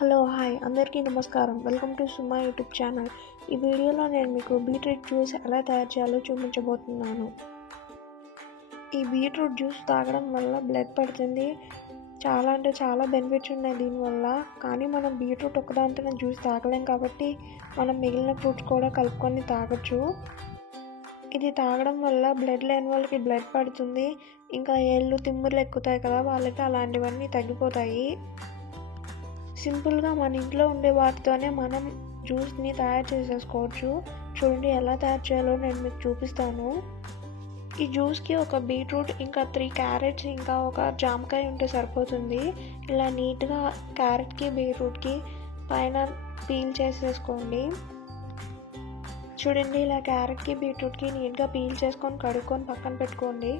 Hello hi అందరికీ నమస్కారం. Welcome to Suma YouTube channel. ఈ వీడియోలో నేను మీకు బీట్రూట్ జ్యూస్ ఎలా తయారు చేయాలో చూపించబోతున్నాను. ఈ బీట్రూట్ జ్యూస్ తాగడం వల్ల బ్లడ్ పడుతుంది. చాలా బెనిఫిట్స్ ఉన్నాయి దీనివల్ల. కానీ మనం బీట్రూట్ ఒకదాంతో జ్యూస్ తాగలేం కాబట్టి మనం మిగిలిన ఫ్రూట్స్ కూడా కలుపుకొని తాగొచ్చు. ఇది తాగడం వల్ల బ్లడ్ లేని వాళ్ళకి బ్లడ్ పడుతుంది. ఇంకా ఏళ్ళు తిమ్ముర్లు ఎక్కుతాయి కదా, వాళ్ళకి అలాంటివన్నీ తగ్గిపోతాయి. సింపుల్గా మన ఇంట్లో ఉండే వాటితోనే మనం జ్యూస్ని తయారు చేసేసుకోవచ్చు. చూడండి ఎలా తయారు చేయాలో నేను మీకు చూపిస్తాను. ఈ జ్యూస్కి ఒక బీట్రూట్, ఇంకా 3 క్యారెట్స్, ఇంకా ఒక జామకాయ ఉంటే సరిపోతుంది. ఇలా నీట్గా క్యారెట్కి బీట్రూట్కి పైన పీల్ చేసేసుకోండి. చూడండి ఇలా క్యారెట్కి బీట్రూట్కి నీట్గా పీల్ చేసుకొని కడుక్కొని పక్కన పెట్టుకోండి.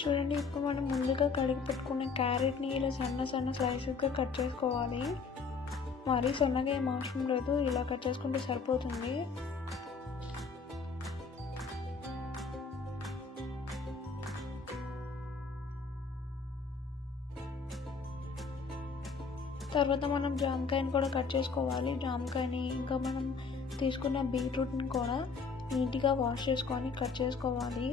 చూడండి ఇప్పుడు మనం ముందుగా కడిగి పెట్టుకున్న క్యారెట్ని ఇలా సన్న స్లైసెస్గా కట్ చేసుకోవాలి. మరీ సన్నగా ఏం అవసరం లేదు, ఇలా కట్ చేసుకుంటే సరిపోతుంది. తర్వాత మనం జామకాయని కూడా కట్ చేసుకోవాలి. జామకాయని ఇంకా మనం తీసుకున్న బీట్రూట్ని కూడా నీట్గా వాష్ చేసుకొని కట్ చేసుకోవాలి.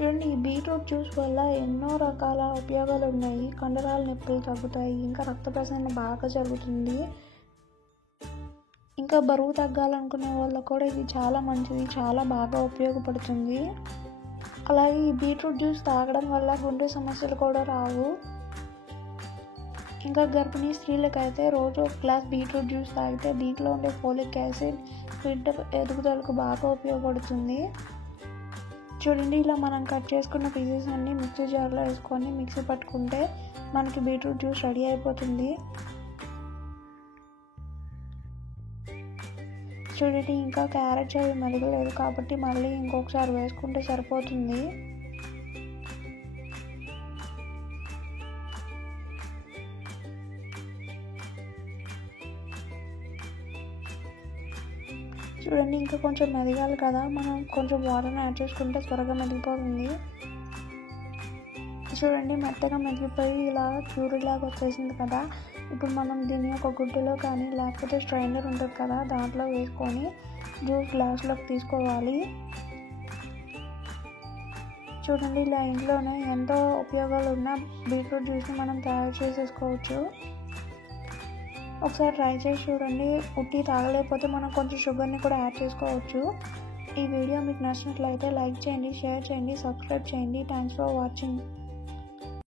చూడండి ఈ బీట్రూట్ జ్యూస్ వల్ల ఎన్నో రకాల ఉపయోగాలు ఉన్నాయి. కండరాల నొప్పులు తగ్గుతాయి, ఇంకా రక్త ప్రసరణ బాగా జరుగుతుంది. ఇంకా బరువు తగ్గాలనుకునే వాళ్ళకు కూడా ఇది చాలా మంచిది, చాలా బాగా ఉపయోగపడుతుంది. అలాగే ఈ బీట్రూట్ జ్యూస్ తాగడం వల్ల గుండె సమస్యలు కూడా రావు. ఇంకా గర్భిణీ స్త్రీలకైతే రోజు ఒక గ్లాస్ బీట్రూట్ జ్యూస్ తాగితే దీంట్లో ఉండే ఫోలిక్ యాసిడ్ బిడ్డ ఎదుగుదలకు బాగా ఉపయోగపడుతుంది. చూడండి ఇలా మనం కట్ చేసుకున్న పీసెస్ అన్నీ మిక్సీ జార్లో వేసుకొని మిక్సీ పట్టుకుంటే మనకి బీట్రూట్ జ్యూస్ రెడీ అయిపోతుంది. చూడండి ఇంకా క్యారెట్స్ అవి మెరగలేదు కాబట్టి మళ్ళీ ఇంకొకసారి వేసుకుంటే సరిపోతుంది. చూడండి ఇంకా కొంచెం మెదగాలి కదా, మనం కొంచెం వాటర్ని యాడ్ చేసుకుంటే త్వరగా మెదిగిపోతుంది. చూడండి మెత్తగా మెదిగిపోయి ఇలా ప్యూరీ లాగా వచ్చేసింది కదా. ఇప్పుడు మనం దీన్ని ఒక గుడ్డలో కానీ లేకపోతే స్ట్రైనర్ ఉంటుంది కదా, దాంట్లో వేసుకొని జ్యూస్ గ్లాస్లోకి తీసుకోవాలి. చూడండి ఇలా ఇంట్లోనే ఎంతో ఉపయోగాలు ఉన్న బీట్రూట్ జ్యూస్ని మనం తయారు చేసేసుకోవచ్చు. ఒకసారి ట్రై చేసి చూడండి. ఉట్టి తాగలేకపోతే మనం కొంచెం షుగర్ని కూడా యాడ్ చేసుకోవచ్చు. ఈ వీడియో మీకు నచ్చినట్లయితే లైక్ చేయండి, షేర్ చేయండి, సబ్స్క్రైబ్ చేయండి. Thanks for watching.